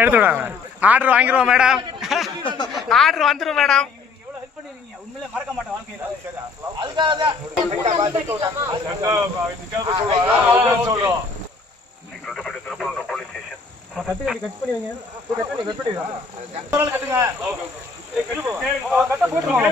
எடுத்துவிடாங்க. Order வாங்கிடுவோம் madam. Order வந்துடும் madam. மறக்க மாட்டேன் வாழ்க்கையில. கட் பண்ணி வைங்க. கட்ட போட்டுருவோம்.